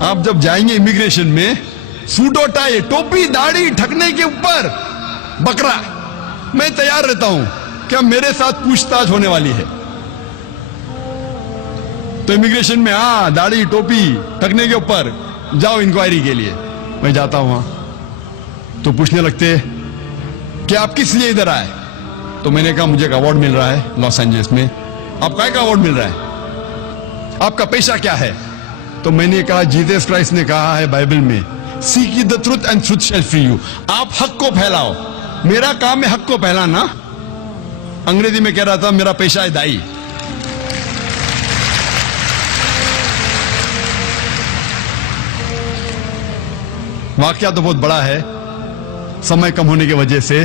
آپ جب جائیں گے امیگریشن میں سوٹ و ٹائی ٹوپی داڑھی ڈھکنے کے اوپر بکرا, میں تیار رہتا ہوں کیا میرے ساتھ پوچھ تاچھ ہونے والی ہے. تو امیگریشن میں ہاں داڑھی ٹوپی ڈھکنے کے اوپر جاؤ انکوائری کے لیے. میں جاتا ہوں وہاں تو پوچھنے لگتے کہ آپ کس لیے ادھر آئے. تو میں نے کہا مجھے ایک ایوارڈ مل رہا ہے لاس اینجلس میں. آپ کا ایک ایوارڈ مل رہا ہے, آپ کا پیشہ کیا ہے؟ تو میں نے کہا جیسس کرائسٹ نے کہا ہے بائبل میں سیک ye the truth and truth shall free you. آپ حق کو پھیلاؤ. میرا کام ہے حق کو پھیلانا. انگریزی میں کہہ رہا تھا میرا پیشہ ہے دائی. واقعہ تو بہت بڑا ہے, سمے کم ہونے کی وجہ سے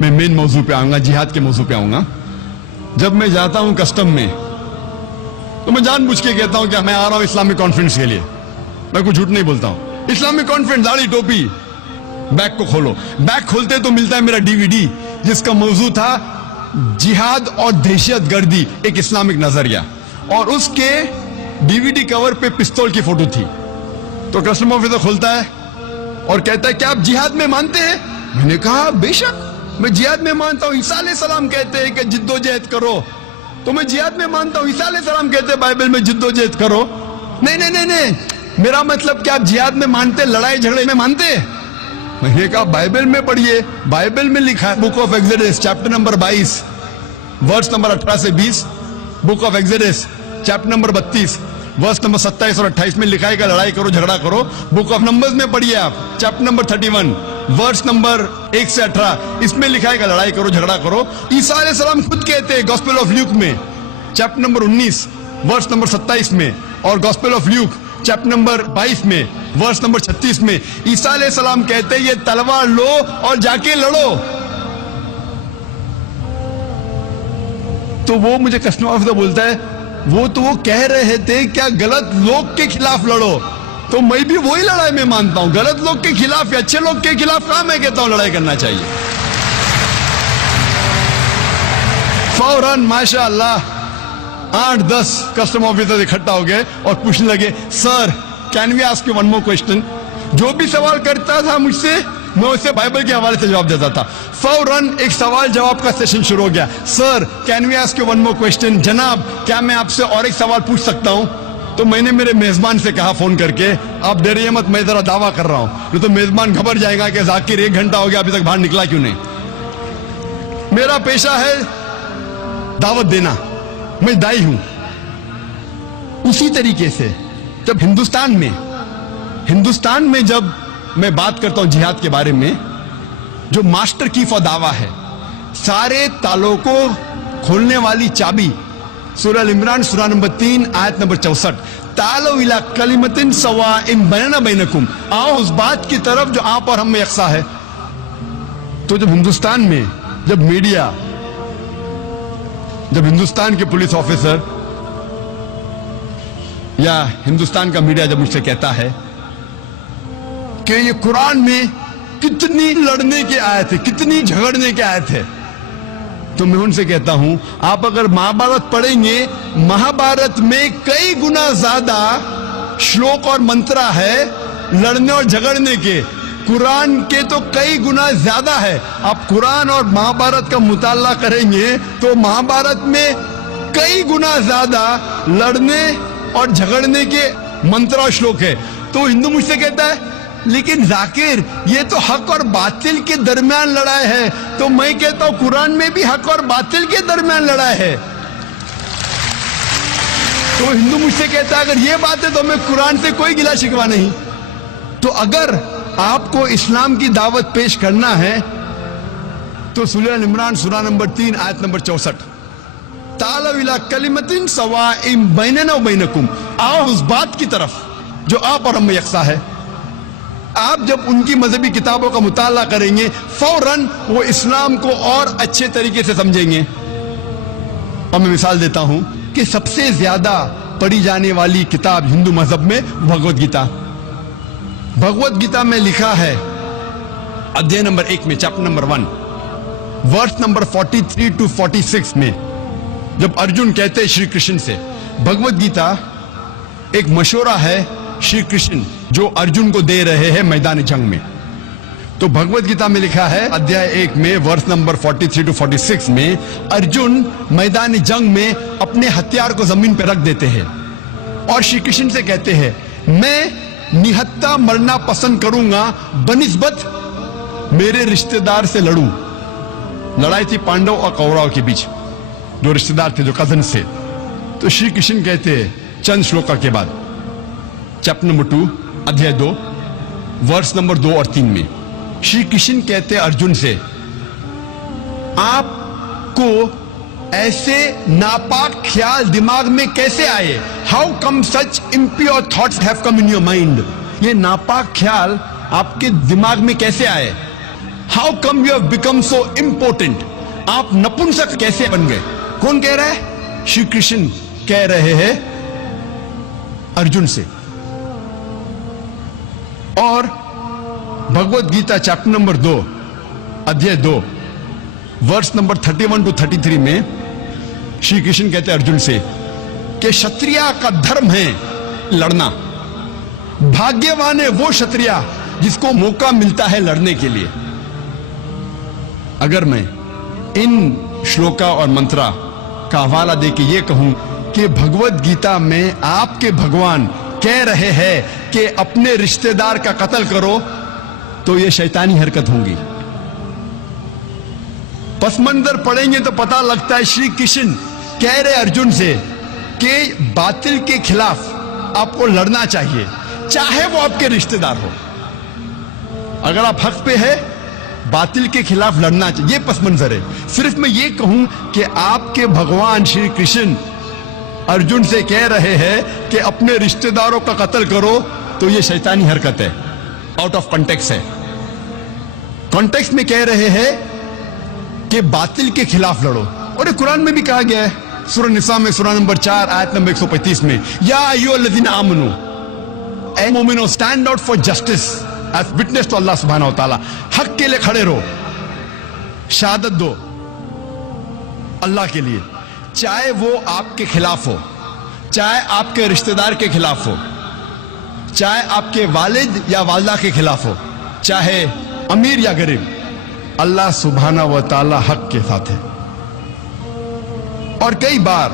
میں مین موضوع پہ آؤں گا, جہاد کے موضوع پہ آؤں گا. جب میں جاتا ہوں کسٹم میں تو میں جان بوجھ کے کہتا ہوں کہ میں آ رہا ہوں اسلامک کانفرنس کے لیے. میں کوئی جھوٹ نہیں بولتا ہوں. اسلامک کانفرنس, داڑھی ٹوپی. بیگ کو کھولو, بیگ کھولتے تو ملتا ہے میرا DVD جس کا موضوع تھا جہاد اور دہشت گردی ایک اسلامک نظریہ, اور اس کے DVD کور پہ پستول کی فوٹو تھی. تو کسٹم آفیسر کھولتا ہے اور کہتا ہے کہ آپ جہاد میں مانتے ہیں؟ میں نے کہا بے شک میں جہاد میں مانتا ہوں. عیسیٰ علیہ السلام کہتے ہیں کہ جد و جہد کرو, تو میں جہاد میں مانتا ہوں. عیسیٰ علیہ السلام کہتے ہیں بائبل میں جد و جہد کرو. نہیں نہیں نہیں نہیں, میرا مطلب کہ آپ جہاد میں مانتے, لڑائی جھگڑے میں مانتے؟ میں نے کہا بائبل میں پڑھیے, بائبل میں لکھا ہے book of Exodus chapter number 22 verse number 18 سے 20. Book of Exodus chapter number 32 verse number 27 اور 28 میں لکھا ہے کہ لڑائی کرو جھگڑا کرو. بک آف نمبرز میں پڑھیے آپ چیپٹر نمبر 31 ورس نمبر 1 سے 18, اس میں لکھا ہے کہ لڑائی کرو جھگڑا کرو. عیسیٰ علیہ السلام خود کہتے ہیں گاسپل آف لیوک میں چیپٹر نمبر 19 ورس نمبر 27 میں, اور gospel of Luke chapter number 22 میں ورس نمبر 36 میں عیسیٰ علیہ السلام کہتے ہیں یہ تلوار لو اور جا کے لڑو. تو وہ مجھے کسٹم آفیسر بولتا ہے وہ تو وہ کہہ رہے تھے کیا غلط لوگ کے خلاف لڑو. تو میں بھی وہی لڑائی میں مانتا ہوں, غلط لوگ کے خلاف یا اچھے لوگ کے خلاف کہاں میں کہتا ہوں لڑائی کرنا چاہیے. فوراً ماشاء اللہ 8-10 کسٹم آفیسر اکٹھا ہو گئے اور پوچھنے لگے sir can we ask you one more question. جو بھی سوال کرتا تھا مجھ سے میں اسے بائبل کے حوالے سے جواب دیتا تھا. فوراً ایک سوال جواب کا سیشن شروع ہو گیا. Sir can we ask you one more question, جناب کیا میں آپ سے اور ایک سوال پوچھ سکتا ہوں؟ تو میں نے میرے میزبان سے کہا فون کر کے آپ ڈریے مت, میں ذرا دعویٰ کر رہا ہوں. تو میزبان گھبر جائے گا کہ ذاکر 1 گھنٹہ ہو گیا ابھی تک باہر نکلا کیوں نہیں. میرا پیشہ ہے دعوت دینا, میں دائی ہوں. اسی طریقے سے جب ہندوستان میں جب میں بات کرتا ہوں جہاد کے بارے میں, جو ماسٹر کی دعویٰ ہے, سارے تالوں کو کھولنے والی چابی سورہ عمران سورہ نمبر 3 آیت نمبر 64, تعالوا الی کلمۃ سواء بیننا بینکم, آؤ اس بات کی طرف جو آپ اور ہم میں یکساں ہے. تو جب ہندوستان میں جب میڈیا, جب ہندوستان کے پولیس آفیسر یا ہندوستان کا میڈیا جب مجھ سے کہتا ہے کہ یہ قرآن میں کتنی لڑنے کی آیت ہے, کتنی جھگڑنے کی آیت ہے, تو میں ان سے کہتا ہوں آپ اگر مہابھارت پڑھیں گے, مہابھارت میں کئی گنا زیادہ شلوک اور منترا ہے لڑنے اور جھگڑنے کے, قرآن کے تو کئی گنا زیادہ ہے. آپ قرآن اور مہابھارت کا مطالعہ کریں گے تو مہابھارت میں کئی گنا زیادہ لڑنے اور جھگڑنے کے منترا اور شلوک ہے. تو ہندو مجھ سے کہتا ہے لیکن ذاکر یہ تو حق اور باطل کے درمیان لڑائی ہے. تو میں کہتا ہوں قرآن میں بھی حق اور باطل کے درمیان لڑائی ہے. تو ہندو مجھ سے کہتا ہے اگر یہ بات ہے تو میں قرآن سے کوئی گلا شکوا نہیں. تو اگر آپ کو اسلام کی دعوت پیش کرنا ہے تو سورہ عمران سورہ نمبر 3 آیت نمبر 64, تعالوا الی کلمۃ سواء بیننا و بینکم, آؤ اس بات کی طرف جو آپ اور ہم میں یکساں ہے. آپ جب ان کی مذہبی کتابوں کا مطالعہ کریں گے فوراً وہ اسلام کو اور اچھے طریقے سے سمجھیں گے. اور میں مثال دیتا ہوں کہ سب سے زیادہ پڑھی جانے والی کتاب ہندو مذہب میں بھگوت گیتا. بھگوت گیتا میں لکھا ہے ادھیائے نمبر 1 میں chapter number 1 verse number 43 to 46 میں جب ارجن کہتے ہیں شری کرشن سے, بھگوت گیتا ایک مشورہ ہے شری کرشن جو ارجن کو دے رہے ہیں میدان جنگ میں. تو بھگوت گیتا میں لکھا ہے ادھیائے 1 میں ورس نمبر 43 to 46 میں ارجن میدان جنگ میں اپنے ہتھیار کو زمین پہ رکھ دیتے ہیں اور شری کرشن سے کہتے ہیں میں نہتا مرنا پسند کروں گا بنسبت میرے رشتہ دار سے لڑوں. لڑائی تھی پانڈو اور کورو کے بیچ، جو رشتہ دار تھے، جو کزن سے. تو شری کرشن کہتے ہیں چند شلوکا کے بعد چیپٹر نمبر 2 ادھیائے 2 ورس نمبر 2 اور 3 میں شری کرشن کہتے ارجن سے آپ کو ایسے ناپاک خیال دماغ میں کیسے آئے؟ How come such impure thoughts have come in your mind. یہ ناپاک خیال آپ کے دماغ میں کیسے آئے؟ How come you have become so important. آپ نپنسک کیسے بن گئے؟ کون کہہ رہا ہے؟ شری کرشن کہہ رہے ہیں ارجن سے. اور بھگوت گیتا چیپٹر نمبر 2 ادھیائے 2 ورس نمبر 31 to 33 میں شری کرشن کہتے ارجن سے کہ شتریا کا دھرم ہے لڑنا. بھاگیوان ہے وہ شتریا جس کو موقع ملتا ہے لڑنے کے لیے. اگر میں ان شلوکا اور منترا کا حوالہ دے کے یہ کہوں کہ بھگوت گیتا میں آپ کے بھگوان کہہ رہے ہیں کہ اپنے رشتہ دار کا قتل کرو تو یہ شیطانی حرکت ہوں گی. پس منظر پڑھیں گے تو پتہ لگتا ہے شری کرشن کہہ رہے ارجن سے کہ باطل کے خلاف آپ کو لڑنا چاہیے، چاہے وہ آپ کے رشتہ دار ہو. اگر آپ حق پہ ہے باطل کے خلاف لڑنا چاہیے. یہ پس منظر ہے. صرف میں یہ کہوں کہ آپ کے بھگوان شری کرشن ارجن سے کہہ رہے ہیں کہ اپنے رشتہ داروں کا قتل کرو تو یہ شیطانی حرکت ہے، آؤٹ آف کانٹیکس ہے. کانٹیکس میں کہہ رہے ہیں کہ باطل کے خلاف لڑو. اور یہ قرآن میں بھی کہا گیا ہے سورہ نساء میں سورہ نمبر 4 آیت نمبر 135 میں یا ایھا الذین آمنو، اے مومنو stand out for justice as witness to Allah سبحانہ و تعالی. حق کے لیے کھڑے رہو، شہادت دو اللہ کے لیے، چاہے وہ آپ کے خلاف ہو، چاہے آپ کے رشتہ دار کے خلاف ہو، چاہے آپ کے والد یا والدہ کے خلاف ہو، چاہے امیر یا غریب. اللہ سبحانہ و تعالی حق کے ساتھ ہے. اور کئی بار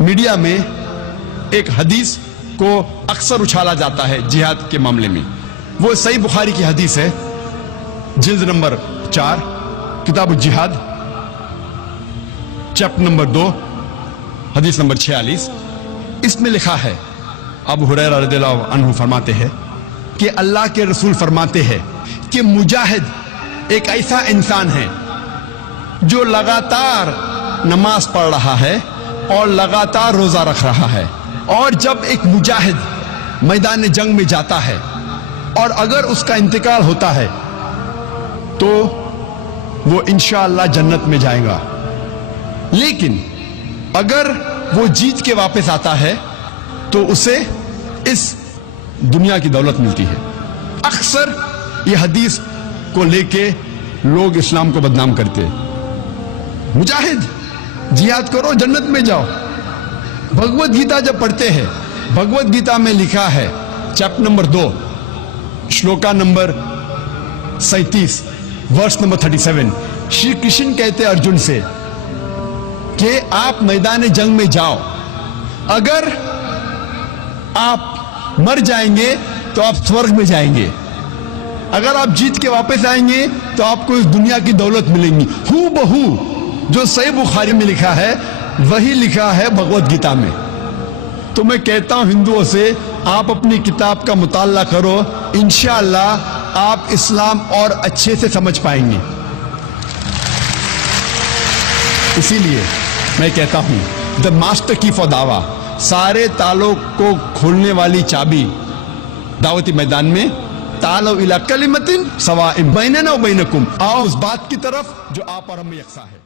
میڈیا میں ایک حدیث کو اکثر اچھالا جاتا ہے جہاد کے معاملے میں. وہ صحیح بخاری کی حدیث ہے، جلد نمبر 4 کتاب الجہاد چیپٹر نمبر 2 حدیث نمبر 46. اس میں لکھا ہے ابو ہریرہ رضی اللہ عنہ فرماتے ہیں کہ اللہ کے رسول فرماتے ہیں کہ مجاہد ایک ایسا انسان ہے جو لگاتار نماز پڑھ رہا ہے اور لگاتار روزہ رکھ رہا ہے. اور جب ایک مجاہد میدان جنگ میں جاتا ہے اور اگر اس کا انتقال ہوتا ہے تو وہ انشاءاللہ جنت میں جائے گا. لیکن اگر وہ جیت کے واپس آتا ہے تو اسے اس دنیا کی دولت ملتی ہے. اکثر یہ حدیث کو لے کے لوگ اسلام کو بدنام کرتے. مجاہد جہاد کرو جنت میں جاؤ. بھگوت گیتا جب پڑھتے ہیں، بھگوت گیتا میں لکھا ہے chapter number 2 shloka number 37 verse number 37 Shri Krishna کہتے ارجن سے کہ آپ میدان جنگ میں جاؤ، اگر آپ مر جائیں گے تو آپ سورگ میں جائیں گے، اگر آپ جیت کے واپس آئیں گے تو آپ کو اس دنیا کی دولت ملیں گی. ہو بہو جو صحیح بخاری میں لکھا ہے وہی لکھا ہے بھگوت گیتا میں. تو میں کہتا ہوں ہندوؤں سے آپ اپنی کتاب کا مطالعہ کرو، انشاءاللہ آپ اسلام اور اچھے سے سمجھ پائیں گے. اسی لیے میں کہتا ہوں دا ماسٹر کی فار دعویٰ، سارے تالوں کو کھولنے والی چابی دعوتی میدان میں تعالوا الی کلمۃ سواء بیننا و بینکم، آؤ اس بات کی طرف جو آپ اور ہم میں یکساں ہے.